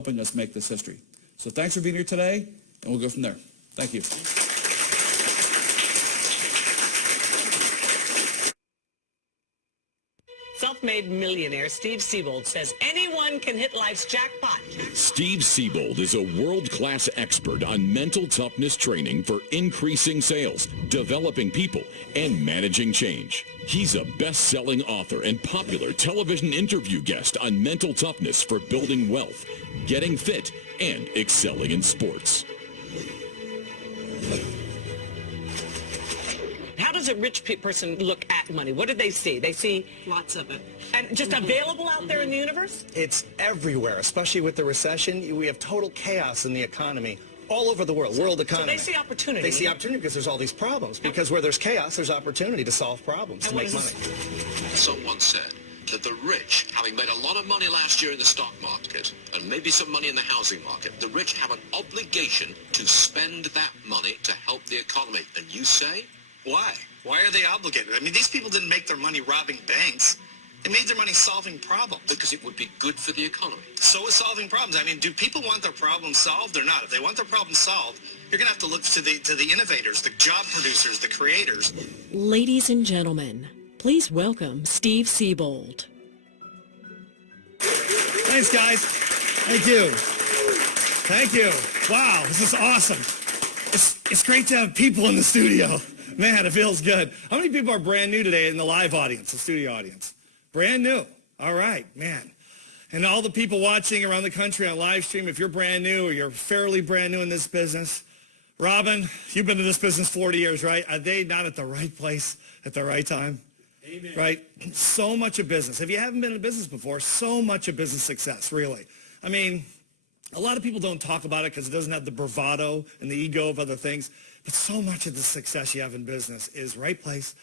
helping us make this history. So thanks for being here today, and we'll go from there. Thank you. Self-made millionaire Steve Siebold says anyone can hit life's jackpot. Steve Siebold is a world-class expert on mental toughness training for increasing sales, developing people, and managing change. He's a best-selling author and popular television interview guest on mental toughness for building wealth, getting fit, and excelling in sports. How does a rich person look at money? What do they see? They see lots of it. And just available out there in the universe? It's everywhere, especially with the recession. We have total chaos in the economy all over the world, world economy. So they see opportunity. They see opportunity because there's all these problems. Because where there's chaos, there's opportunity to solve problems, to make money. Someone said that the rich, having made a lot of money last year in the stock market, and maybe some money in the housing market, the rich have an obligation to spend that money to help the economy. And you say? Why? Why are they obligated? I mean, these people didn't make their money robbing banks. They made their money solving problems. Because it would be good for the economy. So is solving problems. I mean, do people want their problems solved or not? If they want their problems solved, you're going to have to look to the innovators, the job producers, the creators. Ladies and gentlemen, please welcome Steve Siebold. Thanks, guys. Thank you. Thank you. Wow, this is awesome. It's great to have people in the studio. Man, it feels good. How many people are brand new today in the live audience, the studio audience? Brand new. All right, man. And all the people watching around the country on live stream, if you're brand new or you're fairly brand new in this business, Robin, you've been in this business 40 years, right? Are they not at the right place at the right time? Amen. Right? So much of business. If you haven't been in business before, so much of business success, really. I mean, a lot of people don't talk about it because it doesn't have the bravado and the ego of other things. But so much of the success you have in business is right place,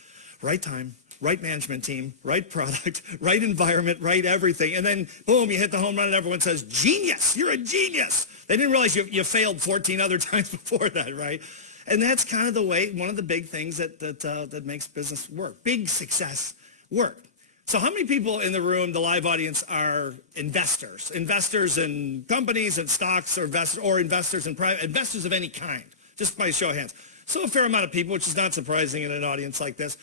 right time, right management team, right product, right environment, right everything. And then, boom, you hit the home run and everyone says, genius, you're a genius. They didn't realize you failed 14 other times before that, right? And that's kind of the way, one of the big things that makes business work, big success work. So how many people in the room, the live audience, are investors? Investors in companies and stocks, or investors in private, investors of any kind, just by show of hands. So a fair amount of people, which is not surprising in an audience like this.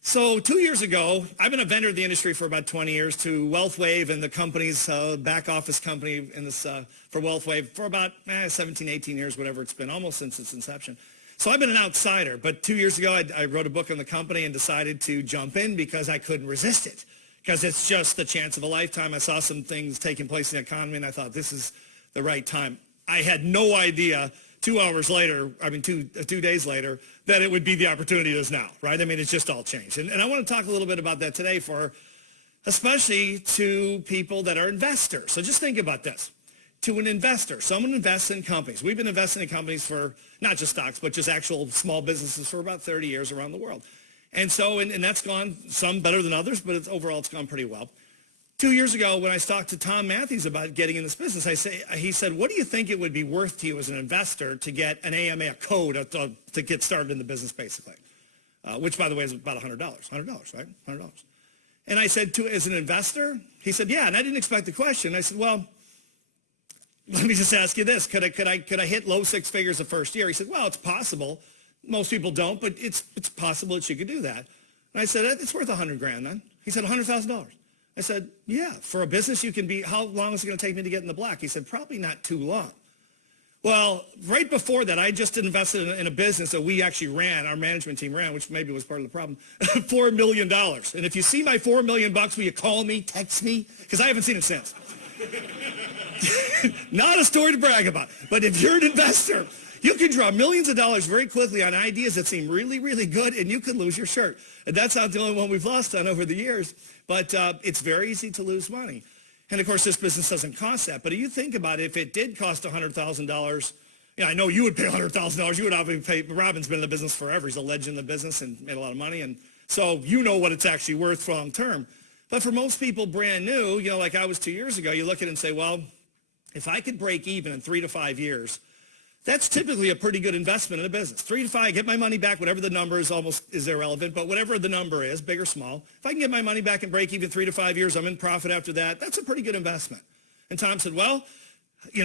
So 2 years ago, I've been a vendor in the industry for about 20 years to WealthWave and the company's back office company in this, for WealthWave for about 17, 18 years, whatever it's been, almost since its inception. So I've been an outsider, but 2 years ago, I wrote a book on the company and decided to jump in because I couldn't resist it, because it's just the chance of a lifetime. I saw some things taking place in the economy, and I thought this is the right time. I had no idea 2 hours later, I mean, two days later, that it would be the opportunity it is now, right? I mean, it's just all changed. And I want to talk a little bit about that today especially to people that are investors. So just think about this. To an investor, someone invests in companies. We've been investing in companies for not just stocks, but just actual small businesses for about 30 years around the world. And so, and that's gone some better than others, but overall it's gone pretty well. 2 years ago, when I talked to Tom Matthews about getting in this business, he said, what do you think it would be worth to you as an investor to get an AMA, a code to get started in the business, basically? Which, by the way, is about $100, right? $100. And I said, as an investor? He said, yeah, and I didn't expect the question. I said, well, let me just ask you this. Could I hit low six figures the first year? He said, well, it's possible. Most people don't, but it's possible that you could do that. And I said, it's worth $100 grand then. He said, $100,000. I said, yeah, for a business you can be, how long is it going to take me to get in the black? He said, probably not too long. Well, right before that, I just invested in a business that we actually ran, our management team ran, which maybe was part of the problem, $4 million. And if you see my $4 million, will you call me, text me? Because I haven't seen it since. Not a story to brag about. But if you're an investor, you can draw millions of dollars very quickly on ideas that seem really, really good, and you could lose your shirt. And that's not the only one we've lost on over the years. But it's very easy to lose money. And, of course, this business doesn't cost that. But if you think about it, if it did cost $100,000, I know you would pay $100,000. You would obviously pay. Robin's been in the business forever. He's a legend in the business and made a lot of money. And so you know what it's actually worth long term. But for most people brand new, like I was 2 years ago, you look at it and say, well, if I could break even in 3 to 5 years, that's typically a pretty good investment in a business. 3 to 5, get my money back, whatever the number is is irrelevant, but whatever the number is, big or small, if I can get my money back and break even 3 to 5 years, I'm in profit after that, that's a pretty good investment. And Tom said, well,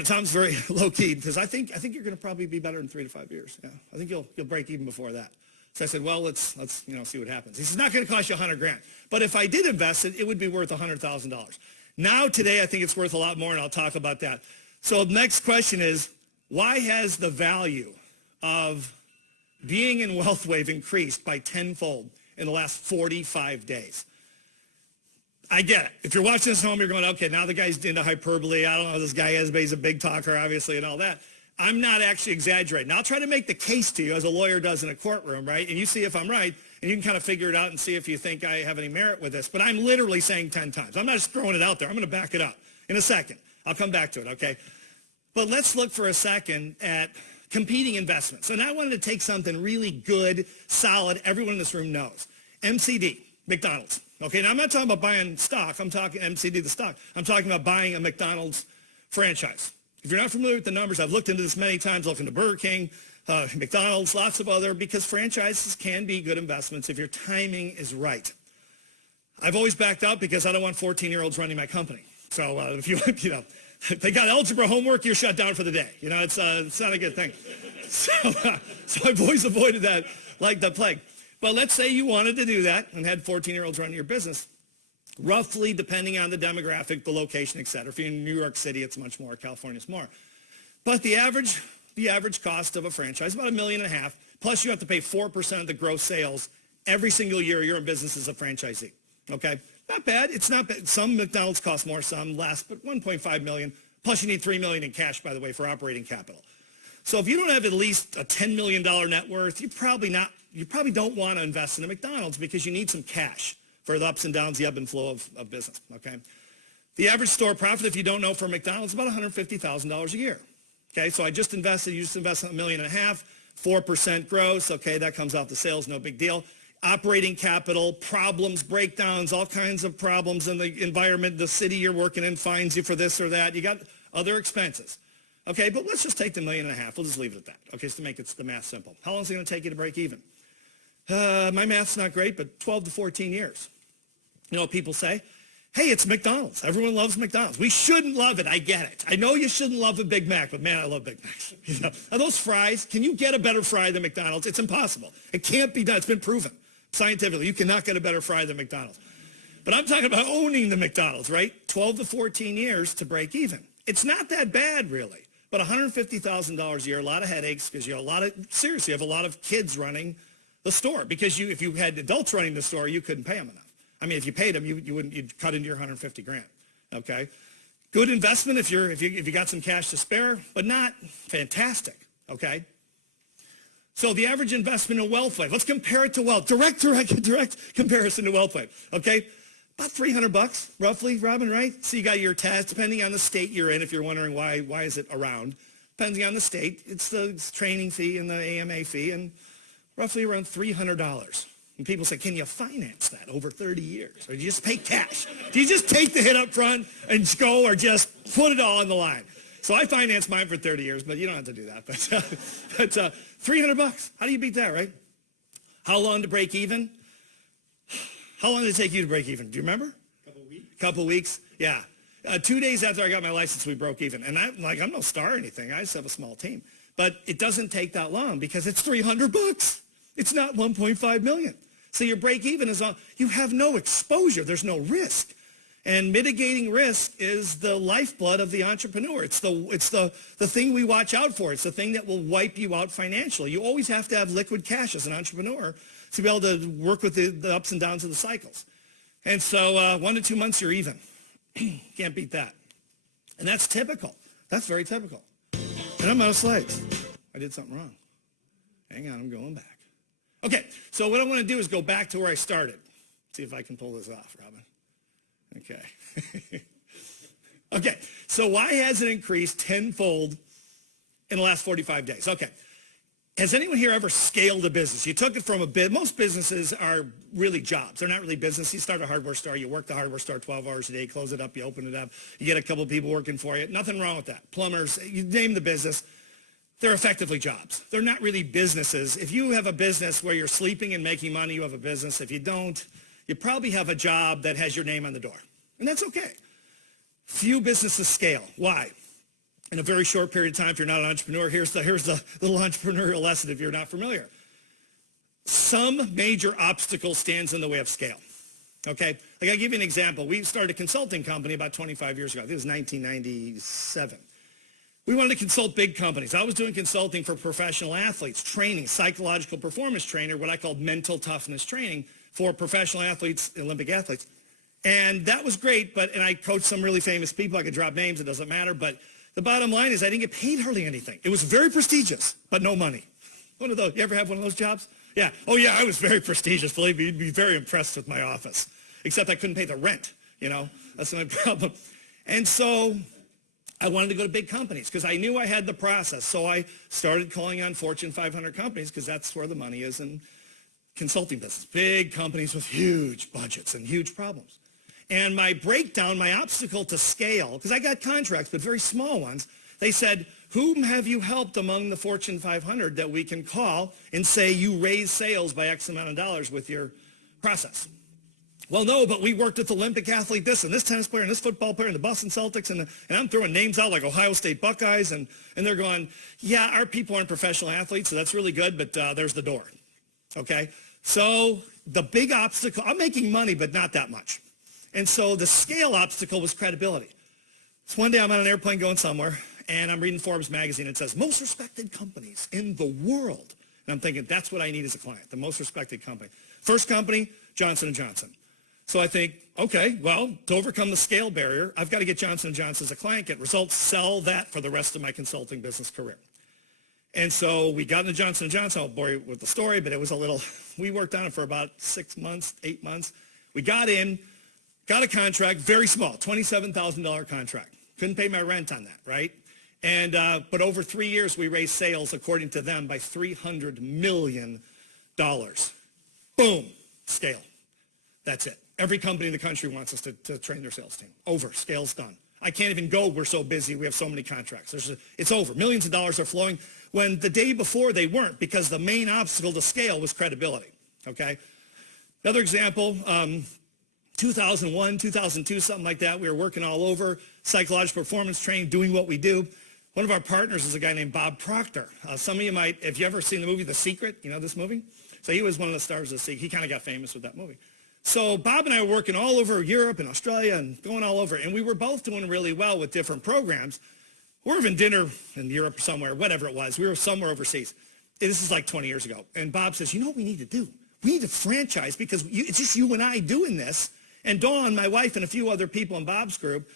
Tom's very low key because I think you're going to probably be better in 3 to 5 years. Yeah, I think you'll break even before that. So I said, well, let's see what happens. He says, it's not going to cost you $100,000, but if I did invest it, it would be worth $100,000. Now today, I think it's worth a lot more, and I'll talk about that. So the next question is, why has the value of being in WealthWave increased by tenfold in the last 45 days? I get it. If you're watching this at home, you're going, okay, now the guy's into hyperbole. I don't know who this guy is, but he's a big talker, obviously, and all that. I'm not actually exaggerating. I'll try to make the case to you as a lawyer does in a courtroom, right? And you see if I'm right, and you can kind of figure it out and see if you think I have any merit with this. But I'm literally saying 10 times. I'm not just throwing it out there. I'm going to back it up in a second. I'll come back to it, okay? But let's look for a second at competing investments. And I wanted to take something really good, solid, everyone in this room knows. MCD, McDonald's. Okay, now I'm not talking about buying stock. I'm talking MCD, the stock. I'm talking about buying a McDonald's franchise. If you're not familiar with the numbers, I've looked into this many times, looked into Burger King, McDonald's, lots of other, because franchises can be good investments if your timing is right. I've always backed out because I don't want 14-year-olds running my company. So if if they got algebra homework, you're shut down for the day. It's not a good thing. So I've always avoided that like the plague. But let's say you wanted to do that and had 14-year-olds running your business. Roughly, depending on the demographic, the location, et cetera. If you're in New York City, it's much more. California's more. But the average cost of a franchise is about $1.5 million. Plus, you have to pay 4% of the gross sales every single year you're in business as a franchisee. Okay? Not bad. It's not bad. Some McDonald's cost more, some less, but $1.5 million. Plus, you need $3 million in cash, by the way, for operating capital. So if you don't have at least a $10 million net worth, you probably don't want to invest in a McDonald's because you need some cash for the ups and downs, the ebb and flow of business, okay? The average store profit, if you don't know, for McDonald's is about $150,000 a year, okay? So you just invested $1.5 million, 4% gross, okay? That comes off the sales, no big deal. Operating capital, problems, breakdowns, all kinds of problems in the environment, the city you're working in fines you for this or that. You got other expenses, okay? But let's just take the $1.5 million. We'll just leave it at that, okay, just to make the math simple. How long is it going to take you to break even? My math's not great, but 12 to 14 years. You know what people say? Hey, it's McDonald's. Everyone loves McDonald's. We shouldn't love it. I get it. I know you shouldn't love a Big Mac, but man, I love Big Macs. Are those fries? Can you get a better fry than McDonald's? It's impossible. It can't be done. It's been proven scientifically. You cannot get a better fry than McDonald's. But I'm talking about owning the McDonald's, right? 12 to 14 years to break even. It's not that bad, really. But $150,000 a year, a lot of headaches because you have a lot of kids running the store. Because if you had adults running the store, you couldn't pay them enough. I mean, if you paid them, you'd cut into your $150,000. Okay, good investment if you got some cash to spare, but not fantastic. Okay, so the average investment in WealthWave. Let's compare it to Wealth. Direct comparison to WealthWave. Okay, about $300 roughly, Robin. Right? So you got your tax, depending on the state you're in. If you're wondering why is it around, depending on the state, it's the training fee and the AMA fee, and roughly around $300. And people say, can you finance that over 30 years? Or do you just pay cash? Do you just take the hit up front and go, or just put it all on the line? So I financed mine for 30 years, but you don't have to do that. But $300, how do you beat that, right? How long to break even? How long did it take you to break even? Do you remember? Couple weeks? Yeah. 2 days after I got my license, we broke even. And I'm no star or anything. I just have a small team. But it doesn't take that long because it's $300. It's not $1.5 million. So your break even is you have no exposure. There's no risk. And mitigating risk is the lifeblood of the entrepreneur. It's the thing we watch out for. It's the thing that will wipe you out financially. You always have to have liquid cash as an entrepreneur to be able to work with the ups and downs of the cycles. And so 1 to 2 months, you're even. Can't beat that. And that's typical. That's very typical. And I'm out of slides. I did something wrong. Hang on, I'm going back. Okay, so what I want to do is go back to where I started. See if I can pull this off, Robin. Okay. Okay, so why has it increased tenfold in the last 45 days? Okay. Has anyone here ever scaled a business? You took it from most businesses are really jobs. They're not really business. You start a hardware store, you work the hardware store 12 hours a day, close it up, you open it up, you get a couple of people working for you. Nothing wrong with that. Plumbers, you name the business. They're effectively jobs. They're not really businesses. If you have a business where you're sleeping and making money, you have a business. If you don't, you probably have a job that has your name on the door. And that's okay. Few businesses scale. Why? in a very short period of time if you're not an entrepreneur. Here's the little entrepreneurial lesson if you're not familiar. Some major obstacle stands in the way of scale. Okay? Like I'll give you an example. We started a consulting company about 25 years ago. I think it was 1997. We wanted to consult big companies. I was doing consulting for professional athletes, training, psychological performance trainer, what I called mental toughness training for professional athletes, Olympic athletes. And that was great, and I coached some really famous people. I could drop names, it doesn't matter. But the bottom line is I didn't get paid hardly anything. It was very prestigious, but no money. One of those, you ever have one of those jobs? Yeah. Oh, yeah, I was very prestigious. Believe me, you'd be very impressed with my office. Except I couldn't pay the rent, That's my problem. And so I wanted to go to big companies because I knew I had the process. So I started calling on Fortune 500 companies because that's where the money is in consulting business. Big companies with huge budgets and huge problems. And my breakdown, my obstacle to scale, because I got contracts, but very small ones, they said, whom have you helped among the Fortune 500 that we can call and say you raise sales by X amount of dollars with your process? Well, no, but we worked with Olympic athlete this and this tennis player and this football player and the Boston Celtics, and I'm throwing names out like Ohio State Buckeyes, and they're going, yeah, our people aren't professional athletes, so that's really good, but there's the door, okay? So the big obstacle, I'm making money, but not that much. And so the scale obstacle was credibility. So one day I'm on an airplane going somewhere, and I'm reading Forbes magazine. It says, most respected companies in the world. And I'm thinking, that's what I need as a client, the most respected company. First company, Johnson & Johnson. So I think, okay, well, to overcome the scale barrier, I've got to get Johnson & Johnson as a client, get results, sell that for the rest of my consulting business career. And so we got into Johnson & Johnson. I'll bore you with the story, but it was we worked on it for about 6 months, 8 months. We got in, got a contract, very small, $27,000 contract. Couldn't pay my rent on that, right? And but over 3 years, we raised sales, according to them, by $300 million. Boom, scale. That's it. Every company in the country wants us to train their sales team. Over, scale's done. I can't even go, we're so busy, we have so many contracts. It's over. Millions of dollars are flowing when the day before they weren't, because the main obstacle to scale was credibility, okay? Another example, 2001, 2002, something like that. We were working all over, psychological performance training, doing what we do. One of our partners is a guy named Bob Proctor. Some of you might, if you ever seen the movie The Secret, you know this movie? So he was one of the stars of The Secret. He kind of got famous with that movie. So Bob and I were working all over Europe and Australia and going all over, and we were both doing really well with different programs. We were having dinner in Europe somewhere, whatever it was. We were somewhere overseas. This is like 20 years ago. And Bob says, you know what we need to do? We need to franchise, because it's just you and I doing this. And Dawn, my wife, and a few other people in Bob's group,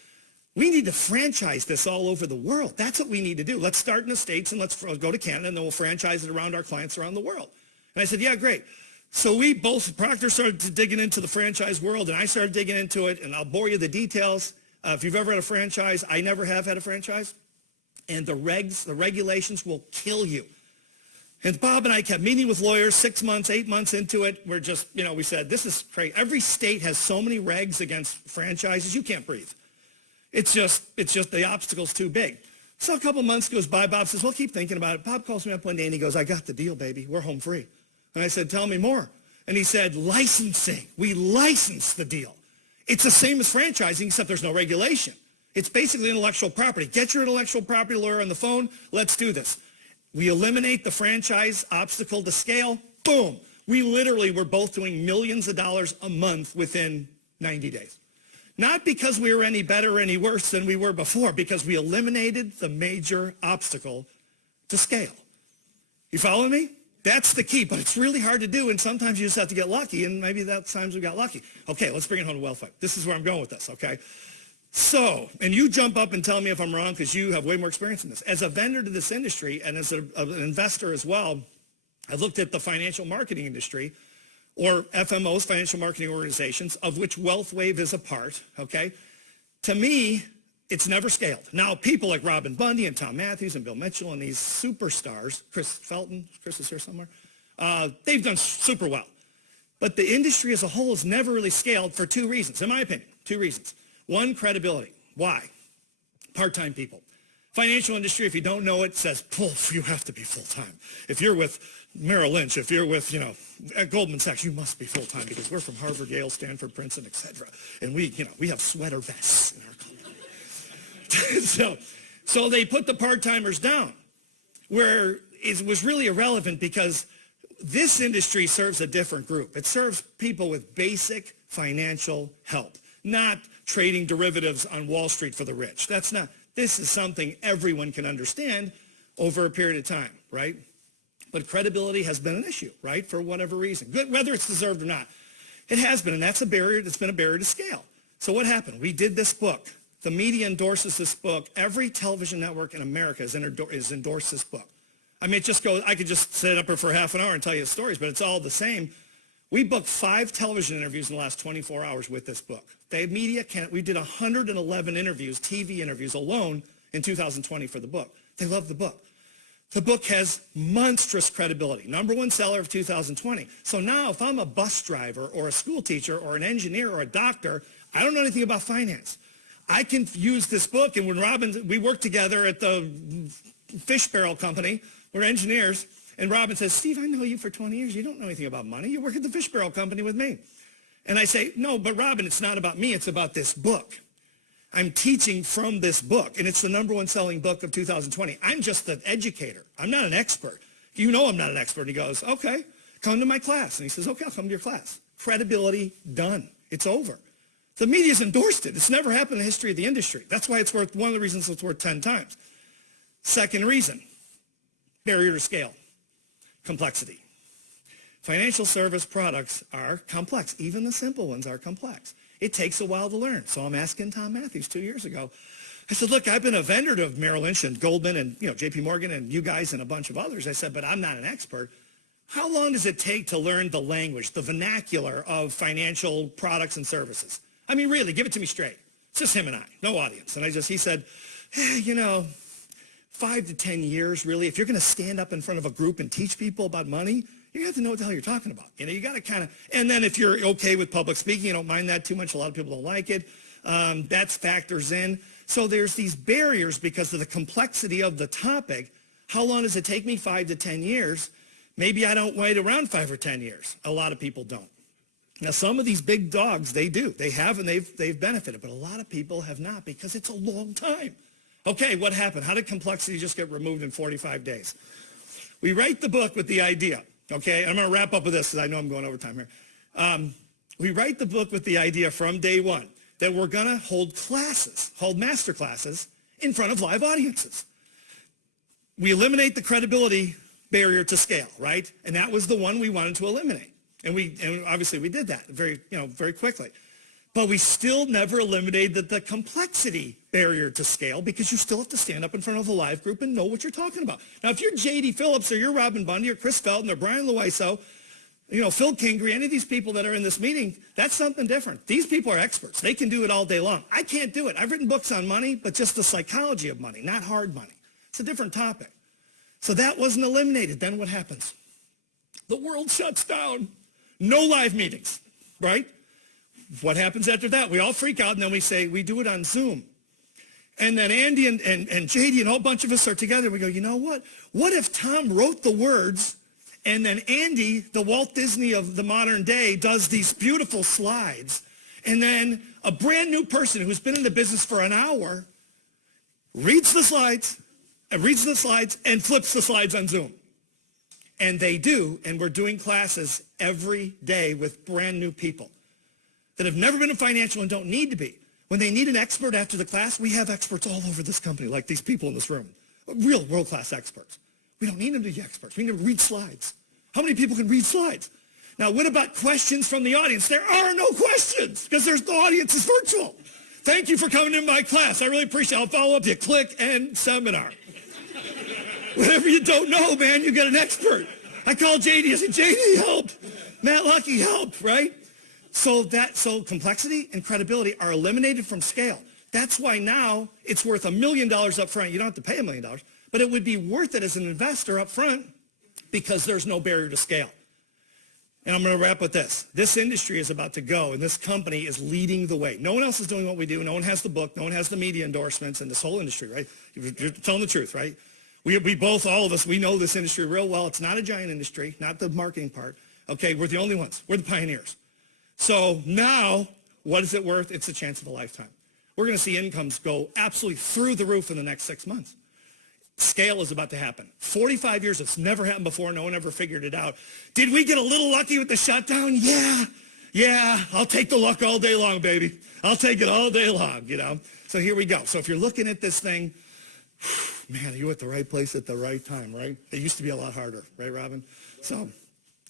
we need to franchise this all over the world. That's what we need to do. Let's start in the States and let's go to Canada, and then we'll franchise it around our clients around the world. And I said, yeah, great. So we both, Proctor started digging into the franchise world, and I started digging into it, and I'll bore you the details. If you've ever had a franchise, I never have had a franchise. And the regulations will kill you. And Bob and I kept meeting with lawyers 6 months, 8 months into it. We're just, we said, this is crazy. Every state has so many regs against franchises, you can't breathe. It's just the obstacle's too big. So a couple months goes by. Bob says, well, keep thinking about it. Bob calls me up one day, and he goes, I got the deal, baby. We're home free. And I said, tell me more. And he said, licensing. We license the deal. It's the same as franchising, except there's no regulation. It's basically intellectual property. Get your intellectual property lawyer on the phone. Let's do this. We eliminate the franchise obstacle to scale. Boom. We literally were both doing millions of dollars a month within 90 days. Not because we were any better or any worse than we were before, because we eliminated the major obstacle to scale. You follow me? That's the key, but it's really hard to do, and sometimes you just have to get lucky, and maybe that's times we got lucky. Okay, let's bring it home to WealthWave. This is where I'm going with this, okay? So, and you jump up and tell me if I'm wrong, because you have way more experience in this. As a vendor to this industry, and as an investor as well, I looked at the financial marketing industry, or FMOs, financial marketing organizations, of which WealthWave is a part, okay? To me, it's never scaled. Now, people like Robin Bundy and Tom Matthews and Bill Mitchell and these superstars, Chris Felton, Chris is here somewhere, they've done super well. But the industry as a whole has never really scaled for two reasons, in my opinion, two reasons. One, credibility. Why? Part-time people. Financial industry, if you don't know it, says, you have to be full-time. If you're with Merrill Lynch, if you're with, at Goldman Sachs, you must be full-time because we're from Harvard, Yale, Stanford, Princeton, et cetera. And we have sweater vests in our company. So So they put the part-timers down, where it was really irrelevant because this industry serves a different group. It serves people with basic financial help, not trading derivatives on Wall Street for the rich. This is something everyone can understand over a period of time, right? But credibility has been an issue, right, for whatever reason, whether it's deserved or not. It has been, and that's a barrier. It's been a barrier to scale. So what happened? We did this book. The media endorses this book. Every television network in America has endorsed this book. I mean, I could just sit up here for half an hour and tell you stories, but it's all the same. We booked 5 television interviews in the last 24 hours with this book. We did 111 interviews, TV interviews alone in 2020 for the book. They love the book. The book has monstrous credibility. #1 seller of 2020. So now if I'm a bus driver or a school teacher or an engineer or a doctor, I don't know anything about finance. I can use this book, and when we worked together at the fish barrel company, we're engineers, and Robin says, Steve, I know you for 20 years. You don't know anything about money. You work at the fish barrel company with me. And I say, no, but Robin, it's not about me. It's about this book. I'm teaching from this book, and it's the #1 selling book of 2020. I'm just an educator. I'm not an expert. You know I'm not an expert. And he goes, okay, come to my class. And he says, okay, I'll come to your class. Credibility done. It's over. The media's endorsed it. It's never happened in the history of the industry. That's why it's worth, one of the reasons it's worth 10 times. Second reason, barrier to scale, complexity. Financial service products are complex. Even the simple ones are complex. It takes a while to learn. So I'm asking Tom Matthews 2 years ago. I said, look, I've been a vendor to Merrill Lynch and Goldman and JP Morgan and you guys and a bunch of others. I said, but I'm not an expert. How long does it take to learn the language, the vernacular of financial products and services? I mean, really, give it to me straight. It's just him and I, no audience. And he said, 5 to 10 years, really. If you're going to stand up in front of a group and teach people about money, you have to know what the hell you're talking about. You got to kind of, and then if you're okay with public speaking, you don't mind that too much. A lot of people don't like it. That factors in. So there's these barriers because of the complexity of the topic. How long does it take me? 5 to 10 years. Maybe I don't wait around 5 or 10 years. A lot of people don't. Now, some of these big dogs, they do. They have, and they've benefited. But a lot of people have not because it's a long time. Okay, what happened? How did complexity just get removed in 45 days? We write the book with the idea. Okay, I'm going to wrap up with this because I know I'm going over time here. We write the book with the idea from day one that we're going to hold master classes in front of live audiences. We eliminate the credibility barrier to scale, right? And that was the one we wanted to eliminate. And obviously we did that very quickly. But we still never eliminated the complexity barrier to scale because you still have to stand up in front of a live group and know what you're talking about. Now, if you're J.D. Phillips or you're Robin Bundy or Chris Felton or Brian Loiso, Phil Kingery, any of these people that are in this meeting, that's something different. These people are experts. They can do it all day long. I can't do it. I've written books on money, but just the psychology of money, not hard money. It's a different topic. So that wasn't eliminated. Then what happens? The world shuts down. No live meetings, right? What happens after that? We all freak out, and then we say, we do it on Zoom. And then Andy and JD and a whole bunch of us are together. We go, you know what? What if Tom wrote the words, and then Andy, the Walt Disney of the modern day, does these beautiful slides, and then a brand new person who's been in the business for an hour reads the slides and flips the slides on Zoom. And they do, and we're doing classes every day with brand new people that have never been in financial and don't need to be. When they need an expert after the class, we have experts all over this company, like these people in this room, real world-class experts. We don't need them to be experts. We need them to read slides. How many people can read slides? Now, what about questions from the audience? There are no questions because the audience is virtual. Thank you for coming in my class. I really appreciate it. I'll follow up with you. Click and seminar. Whatever you don't know, man, you get an expert. I call JD. I say, JD, help. Matt Lucky, help, right? So complexity and credibility are eliminated from scale. That's why now it's worth $1 million up front. You don't have to pay $1 million, but it would be worth it as an investor up front because there's no barrier to scale. And I'm going to wrap with this. This industry is about to go, and this company is leading the way. No one else is doing what we do. No one has the book. No one has the media endorsements in this whole industry, right? You're telling the truth, right? We both, all of us, we know this industry real well. It's not a giant industry, not the marketing part. Okay, we're the only ones. We're the pioneers. So now, what is it worth? It's a chance of a lifetime. we're going to see incomes go absolutely through the roof in the next 6 months. Scale is about to happen. 45 years, it's never happened before. No one ever figured it out. Did we get a little lucky with the shutdown? Yeah, I'll take the luck all day long, baby. I'll take it all day long, you know. So here we go. So if you're looking at this thing, man, are you at the right place at the right time, right? It used to be a lot harder, right, Robin? So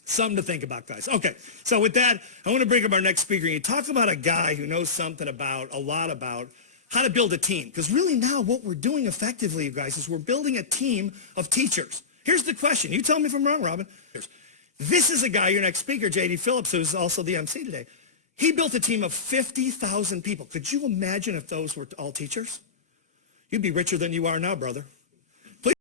something to think about, guys. Okay, so with that, I want to bring up our next speaker. You talk about a guy who knows something about, a lot about, how to build a team. Because really now what we're doing effectively, you guys, is we're building a team of teachers. Here's the question. You tell me if I'm wrong, Robin. This is a guy, your next speaker, J.D. Phillips, who's also the MC today. He built a team of 50,000 people. Could you imagine if those were all teachers? You'd be richer than you are now, brother.